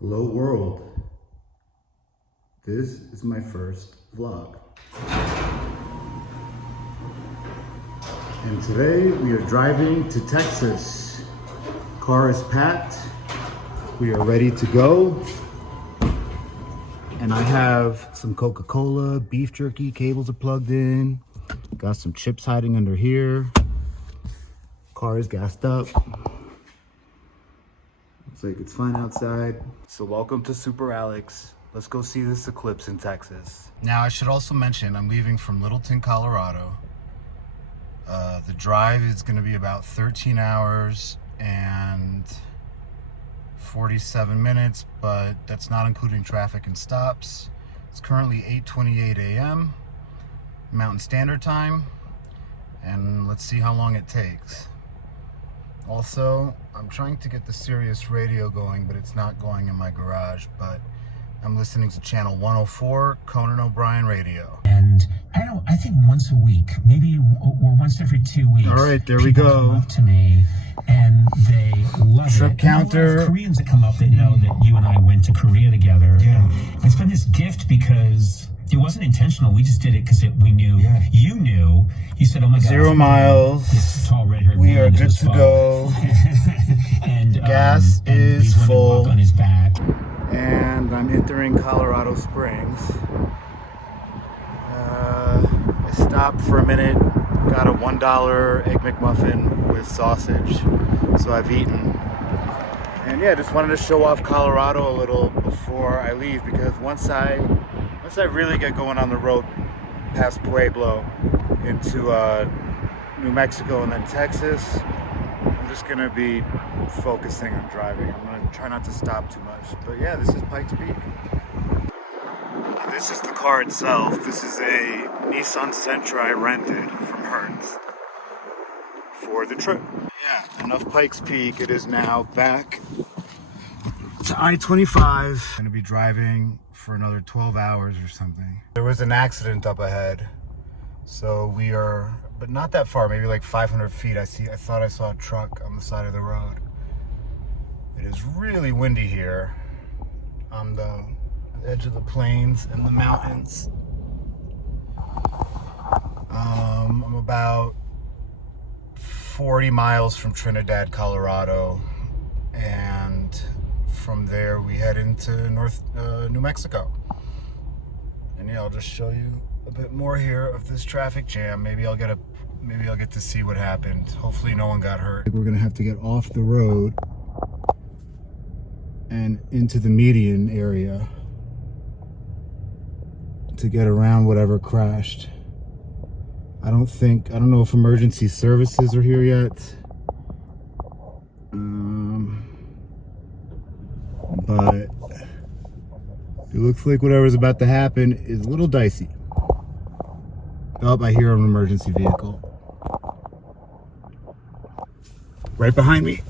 Hello world, this is my first vlog. And today we are driving to Texas. Car is packed, we are ready to go. And I have some Coca-Cola, beef jerky, cables are plugged in. Got some chips hiding under here. Car is gassed up. Looks like it's fine outside. So welcome to Super Alex. Let's go see this eclipse in Texas. Now I should also mention I'm leaving from Littleton, Colorado. The drive is going to be about 13 hours and 47 minutes, but that's not including traffic and stops. It's currently 8:28 a.m. Mountain Standard Time, and let's see how long it takes. Also, I'm trying to get the Sirius radio going, but it's not going in my garage, but I'm listening to channel 104, Conan O'Brien Radio. And I think once a week, maybe, or once every 2 weeks. All right, there we people go. Come up to me and they love Trip it. counter. And a lot of Koreans that come up, they know that you and I went to Korea together. Yeah. And it's been this gift because it wasn't intentional. We just did it because we knew. Yeah. You knew. You said, "Oh my God." 0 miles. This tall red-haired We woman are that good was to fun. go. And Gas and is these women full. walk on his back. And I'm entering Colorado Springs. I stopped for a minute, got a $1 Egg McMuffin with sausage, so I've eaten. And yeah, just wanted to show off Colorado a little before I leave, because once I really get going on the road past Pueblo into New Mexico and then Texas, I'm just gonna be focusing on driving. I'm gonna try not to stop too much. But yeah, this is Pikes Peak. This is the car itself. This is a Nissan Sentra I rented from Hertz for the trip. Yeah, enough Pikes Peak. It is now back to I-25. I'm gonna be driving for another 12 hours or something. There was an accident up ahead, so we are, but not that far, maybe like 500 feet. I thought I saw a truck on the side of the road. It is really windy here on the edge of the plains and the mountains. I'm about 40 miles from Trinidad, Colorado, and from there we head into New Mexico. And yeah, I'll just show you a bit more here of this traffic jam. Maybe I'll get to see what happened. Hopefully no one got hurt. We're gonna have to get off the road and into the median area to get around whatever crashed. I don't know if emergency services are here yet. But it looks like whatever's about to happen is a little dicey. Oh, I hear an emergency vehicle right behind me.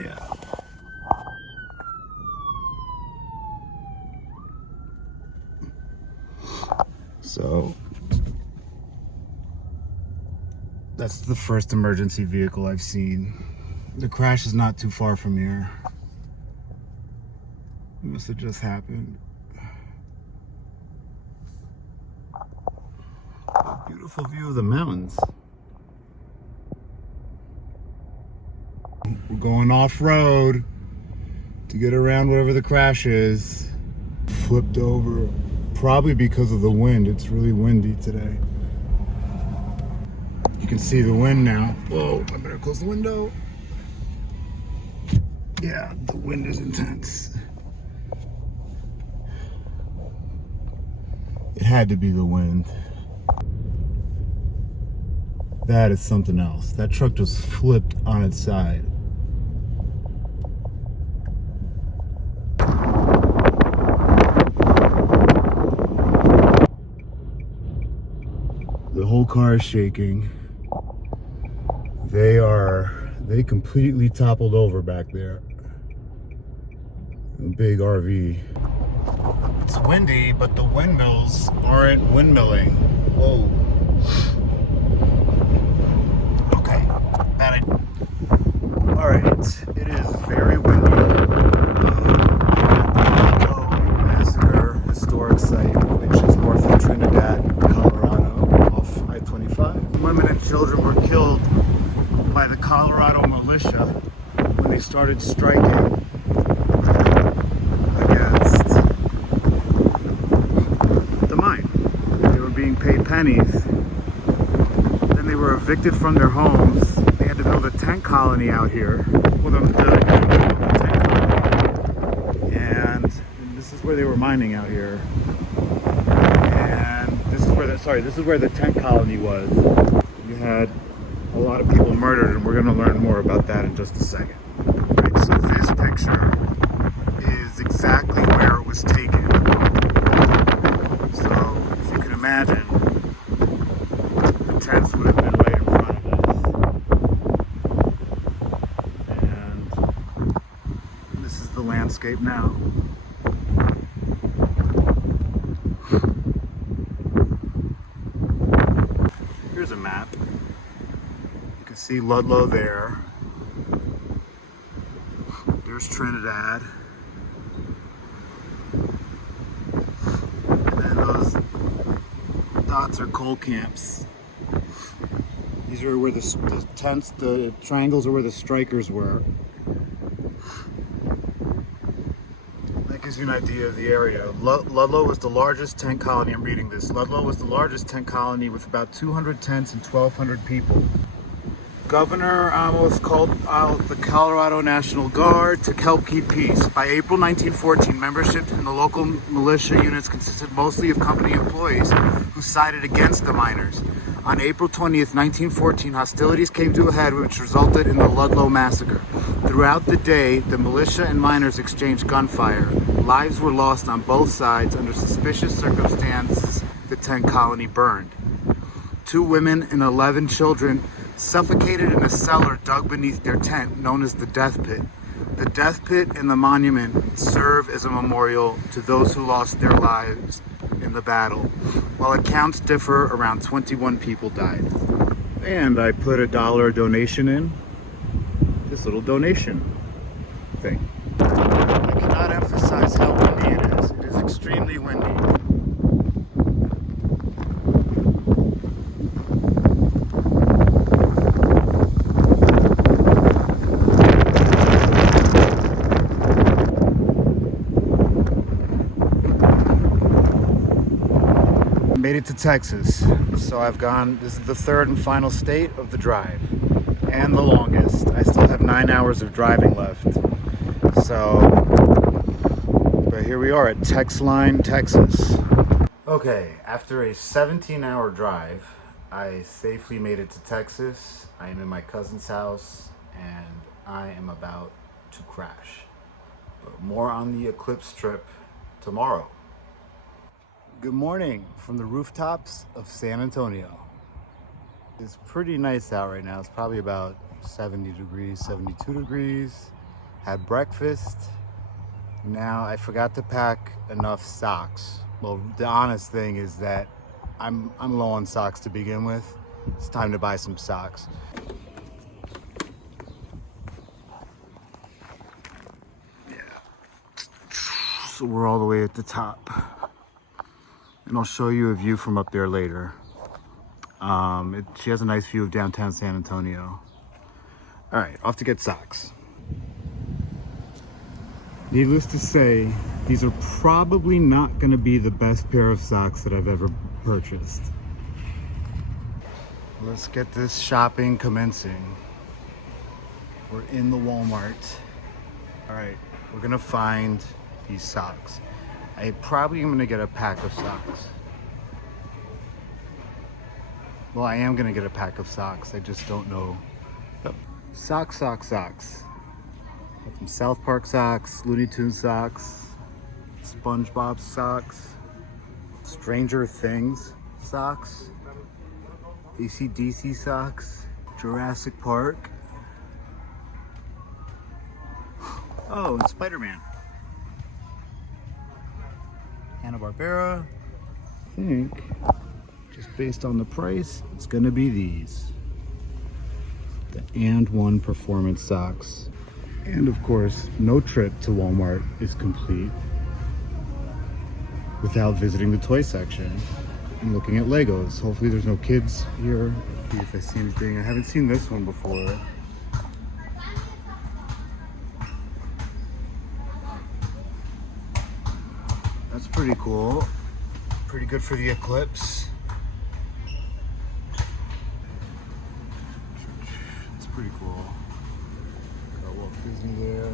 Yeah. So that's the first emergency vehicle I've seen. The crash is not too far from here. It must have just happened. A beautiful view of the mountains. We're going off-road to get around whatever the crash is. Flipped over, probably because of the wind. It's really windy today. You can see the wind now. Whoa, I better close the window. Yeah, the wind is intense. It had to be the wind. That is something else. That truck just flipped on its side. The whole car is shaking. They completely toppled over back there. A big RV. It's windy, but the windmills aren't windmilling. Whoa. Okay. Bad idea. Alright, it is very windy. Ludlow Massacre Historic Site, which is north of Trinidad, Colorado, off I-25. Women and children were killed by the Colorado militia when they started striking against the mine. They were being paid pennies. Then they were evicted from their homes. They had to build a tent colony out here. Well, the tent colony. And this is where they were mining out here. And this is where this is where the tent colony was. You had a lot of people murdered, and we're going to learn more about that in just a second. Right, so this picture is exactly where it was taken. So, if you can imagine, the tents would have been right in front of us. And this is the landscape now. Here's a map. You can see Ludlow there. There's Trinidad. And then those dots are coal camps. These are where the tents, the triangles are where the strikers were. That gives you an idea of the area. Ludlow was the largest tent colony. I'm reading this. Ludlow was the largest tent colony with about 200 tents and 1,200 people. Governor Amos called out the Colorado National Guard to help keep peace. By April 1914, membership in the local militia units consisted mostly of company employees who sided against the miners. On April 20th, 1914, hostilities came to a head, which resulted in the Ludlow Massacre. Throughout the day, the militia and miners exchanged gunfire. Lives were lost on both sides. Under suspicious circumstances, the tent colony burned. 2 women and 11 children suffocated in a cellar dug beneath their tent, known as the death pit. The death pit and the monument serve as a memorial to those who lost their lives in the battle. While accounts differ, around 21 people died. And I put a $1 donation in this little donation thing. I cannot emphasize how windy it is. It is extremely windy. Made it to Texas, so this is the 3rd and final state of the drive, and the longest. I still have 9 hours of driving left, but here we are at Texline, Texas. Okay, after a 17-hour drive, I safely made it to Texas. I am in my cousin's house, and I am about to crash. But more on the Eclipse trip tomorrow. Good morning from the rooftops of San Antonio. It's pretty nice out right now. It's probably about 70 degrees, 72 degrees. Had breakfast. Now I forgot to pack enough socks. Well, the honest thing is that I'm low on socks to begin with. It's time to buy some socks. Yeah. So we're all the way at the top. And I'll show you a view from up there later. She has a nice view of downtown San Antonio. All right, off to get socks. Needless to say, these are probably not gonna be the best pair of socks that I've ever purchased. Let's get this shopping commencing. We're in the Walmart. All right, we're gonna find these socks. I probably am gonna get a pack of socks. Well, I am gonna get a pack of socks. I just don't know. Oh. Socks. Got some South Park socks, Looney Tunes socks, SpongeBob socks, Stranger Things socks, AC/DC socks, Jurassic Park. Oh, and Spider-Man. Hanna-Barbera. I think Just based on the price, it's gonna be these. The And One performance socks. And of course, no trip to Walmart is complete without visiting the toy section and looking at Legos. Hopefully there's no kids here. See if I see anything. I haven't seen this one before. That's pretty cool. Pretty good for the Eclipse. It's pretty cool. Got Walt Disney there.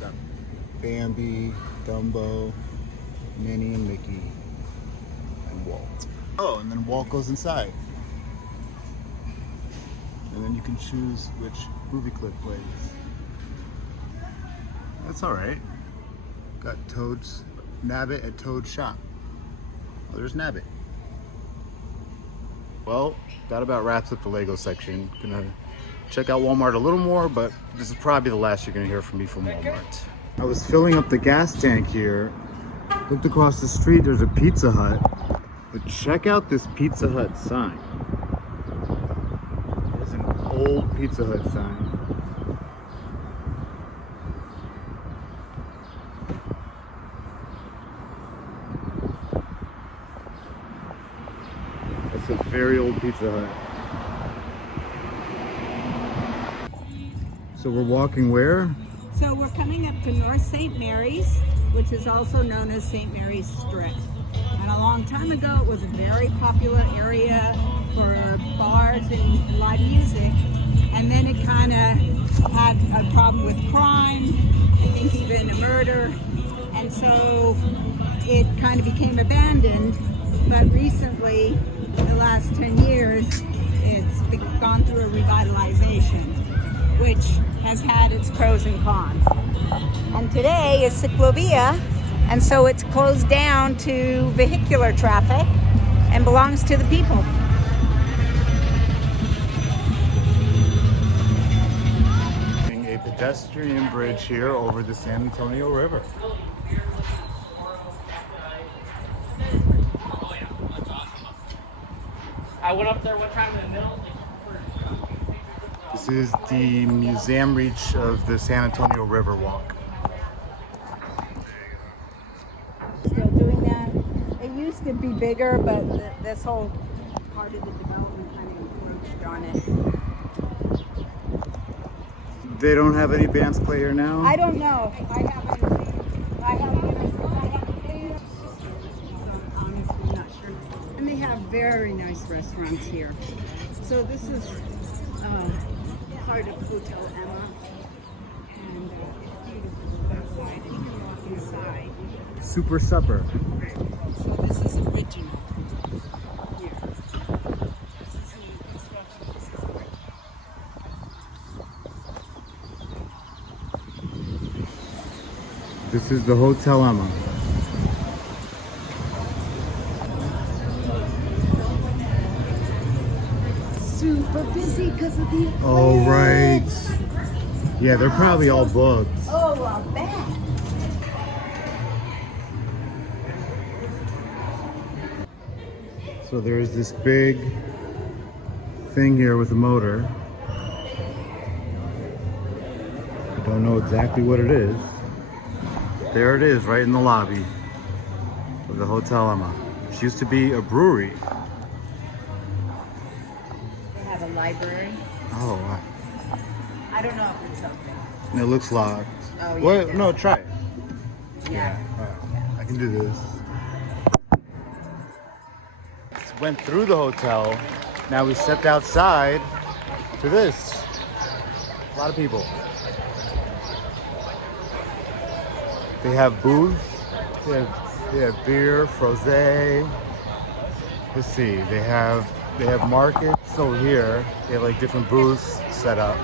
Got Bambi, Dumbo, Minnie and Mickey, and Walt. Oh, and then Walt goes inside. And then you can choose which movie clip plays. That's alright. Got Toad's Nabbit at Toad's shop. Oh, there's Nabbit. Well, that about wraps up the Lego section. Gonna check out Walmart a little more, but this is probably the last you're gonna hear from me from Walmart. I was filling up the gas tank here. Looked across the street, there's a Pizza Hut. But check out this Pizza Hut sign. There's an old Pizza Hut sign. It's a very old Pizza Hut. So we're walking where? So we're coming up to North St. Mary's, which is also known as St. Mary's Strip. And a long time ago, it was a very popular area for bars and live music. And then it kind of had a problem with crime, I think even a murder. And so it kind of became abandoned. But recently, the last 10 years, it's gone through a revitalization, which has had its pros and cons. And today is Ciclovia, and so it's closed down to vehicular traffic and belongs to the people. A pedestrian bridge here over the San Antonio River. I went up there one time in the middle. This is the museum reach of the San Antonio River Walk. Still doing that. It used to be bigger, but this whole part of the development kind of encroached on it. They don't have any bands play here now? I don't know. I haven't been since I haven't been. So I'm honestly not sure. And they have very nice restaurants here. So this is part of Hotel Emma. And beautiful outside. You can walk inside. Super Supper. So this is original here. This is new construction. This is original. This is the Hotel Emma. Super busy because of the Eclipse. Oh, right. Yeah, they're probably all booked. Oh, I'll bet. So there's this big thing here with a motor. I don't know exactly what it is. There it is, right in the lobby of the Hotel Emma. Which used to be a brewery. They have a library. Oh, wow. I don't know if it's open. And it looks locked. Oh, yeah. What? No, try it. Yeah. I can do this. Went through the hotel. Now we stepped outside to this. A lot of people. They have booths. They have beer, frosé. Let's see. They have markets over here. They have like different booths set up,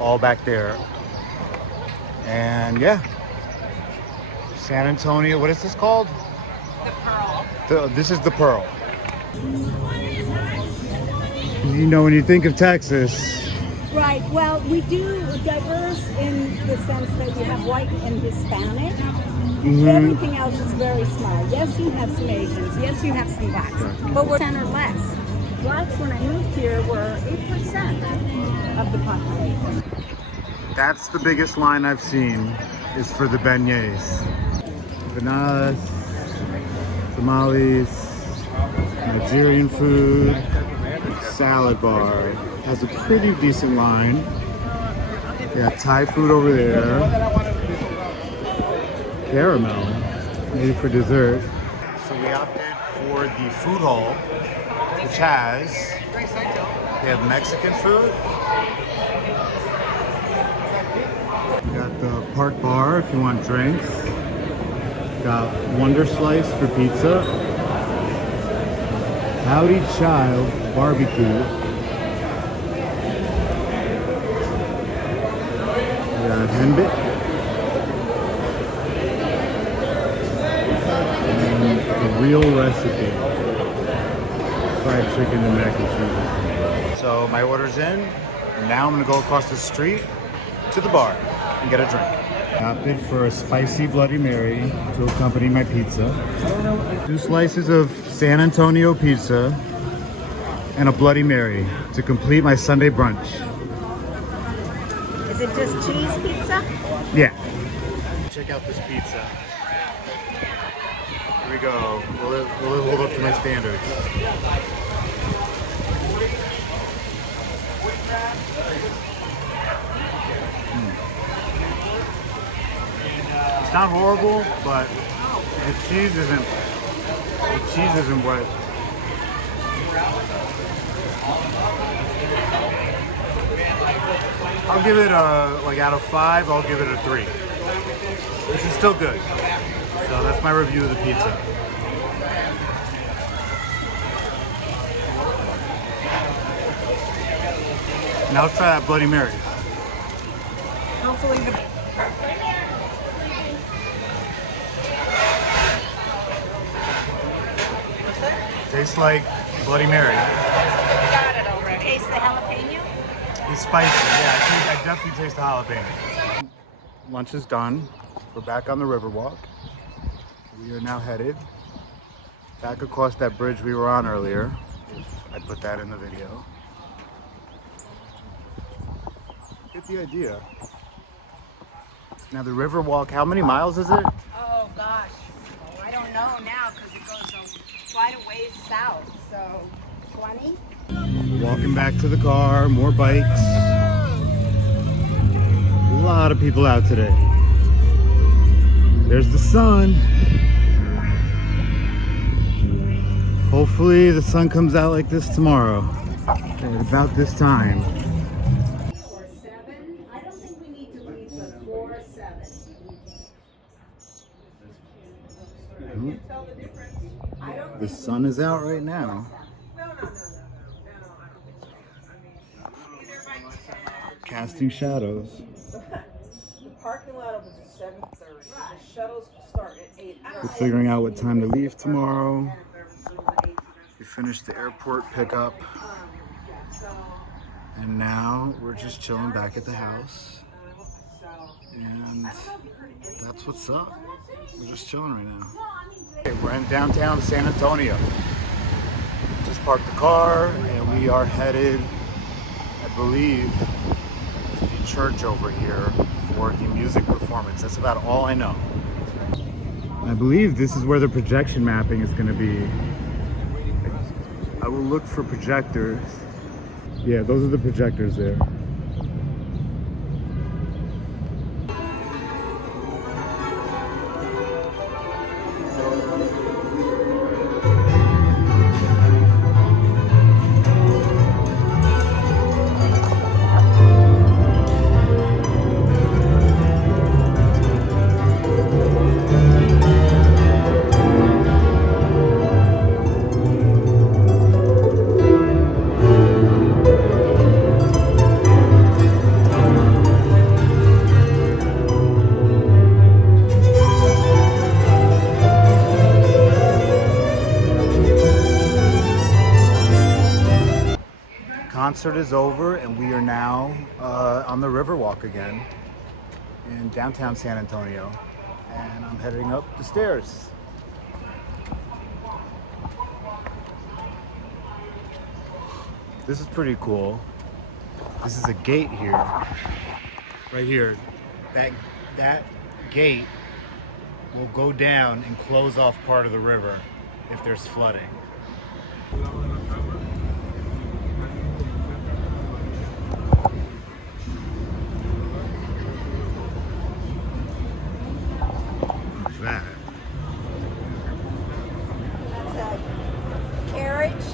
all back there. And yeah, San Antonio. What is this called? The Pearl. This is the Pearl. You know, when you think of Texas. Right. Well, we do diverse in the sense that we have white and Hispanic. Everything else is very small. Yes, you have some Asians. Yes, you have some blacks. But we're 10 or less. Blacks, when I moved here, were 8% of the population. That's the biggest line I've seen, is for the beignets. Bananas, tamales, Nigerian food, salad bar. Has a pretty decent line. Yeah, Thai food over there. Caramel, maybe for dessert. So we opted for the food hall, which has, they have Mexican food. We got the park bar if you want drinks. Got Wonder Slice for pizza. Howdy Child barbecue. We got Henbit. And the real recipe. Fried chicken and mac and cheese. So my order's in. And now I'm gonna go across the street to the bar and get a drink. Opted for a spicy Bloody Mary to accompany my pizza. 2 slices of San Antonio pizza and a Bloody Mary to complete my Sunday brunch. Is it just cheese pizza? Yeah. Check out this pizza. Here we go. Will it hold up to my standards? It's not horrible, but the cheese isn't what. I'll give it a, like out of 5, I'll give it a 3. Which is still good. So that's my review of the pizza. Now let's try that Bloody Mary. Hopefully the... Tastes like Bloody Mary. Got it already. Taste the jalapeno? It's spicy, yeah, I definitely taste the jalapeno. Lunch is done. We're back on the Riverwalk. We are now headed back across that bridge we were on earlier. If I put that in the video. Get the idea. Now the Riverwalk, how many miles is it? Oh gosh, I don't know now because it goes quite a ways south. So 20? Walking back to the car, more bikes. A lot of people out today. There's the sun. Hopefully the sun comes out like this tomorrow at about this time. 7. I don't think we need to leave before 7. The sun is out right now. Casting shadows. The parking lot opens at 7:30. The shuttles start at 8. We're figuring out what time to leave tomorrow. We finished the airport pickup. And now we're just chilling back at the house. And that's what's up. We're just chilling right now. Okay, we're in downtown San Antonio. Just parked the car and we are headed, I believe, to the church over here for the music performance. That's about all I know. I believe this is where the projection mapping is going to be. I will look for projectors. Yeah, those are the projectors there. Concert is over and we are now on the Riverwalk again in downtown San Antonio. and I'm heading up the stairs. This is pretty cool. This is a gate here, right here. That gate will go down and close off part of the river if there's flooding. What's that? That's a carriage.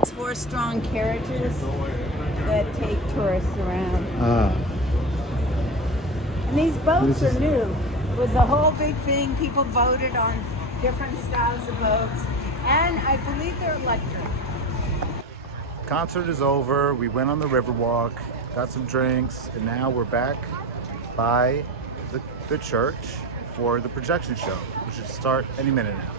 It's 4 strong carriages that take tourists around. And these boats are new. It was a whole big thing. People voted on different styles of boats. And I believe they're electric. Concert is over. We went on the river walk, got some drinks, and now we're back by the church for the projection show, which should start any minute now.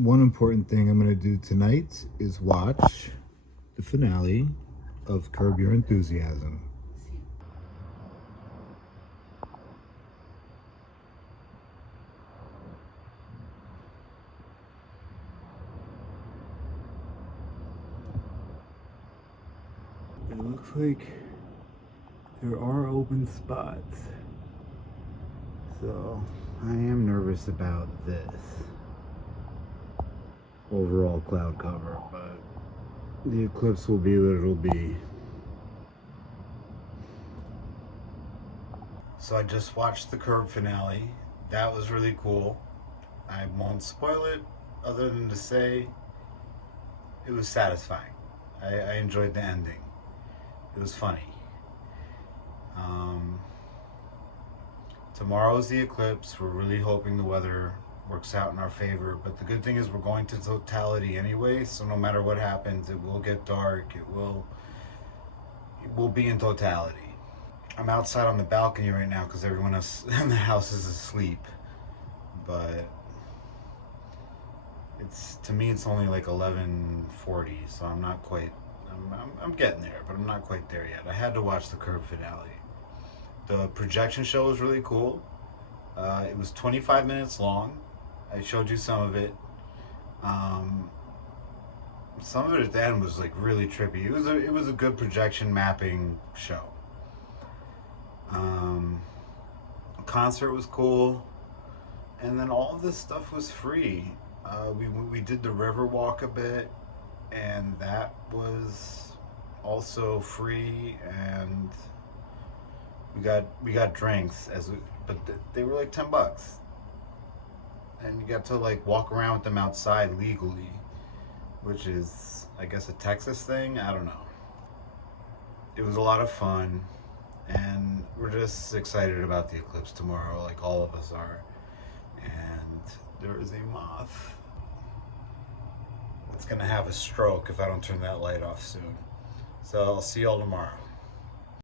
One important thing I'm going to do tonight is watch the finale of Curb Your Enthusiasm. It looks like there are open spots, so I am nervous about this overall cloud cover, but the eclipse will be what it'll be. So I just watched the Curb finale. That was really cool. I won't spoil it other than to say it was satisfying. I enjoyed the ending. It was funny. Tomorrow's the eclipse. We're really hoping the weather works out in our favor, but the good thing is we're going to totality anyway, so no matter what happens, it will get dark, it will be in totality. I'm outside on the balcony right now because everyone else in the house is asleep, but to me it's only like 11:40, so I'm not quite, I'm getting there, but I'm not quite there yet. I had to watch the Curb finale. The projection show was really cool. It was 25 minutes long. I showed you some of it. Some of it at the end was like really trippy. It was a good projection mapping show. Concert was cool, and then all of this stuff was free. We did the river walk a bit, and that was also free, and we got drinks but they were like $10. And you got to like walk around with them outside legally, which is, I guess, a Texas thing. I don't know. It was a lot of fun, and we're just excited about the eclipse tomorrow, like all of us are. And there is a moth that's gonna have a stroke if I don't turn that light off soon. So I'll see y'all tomorrow.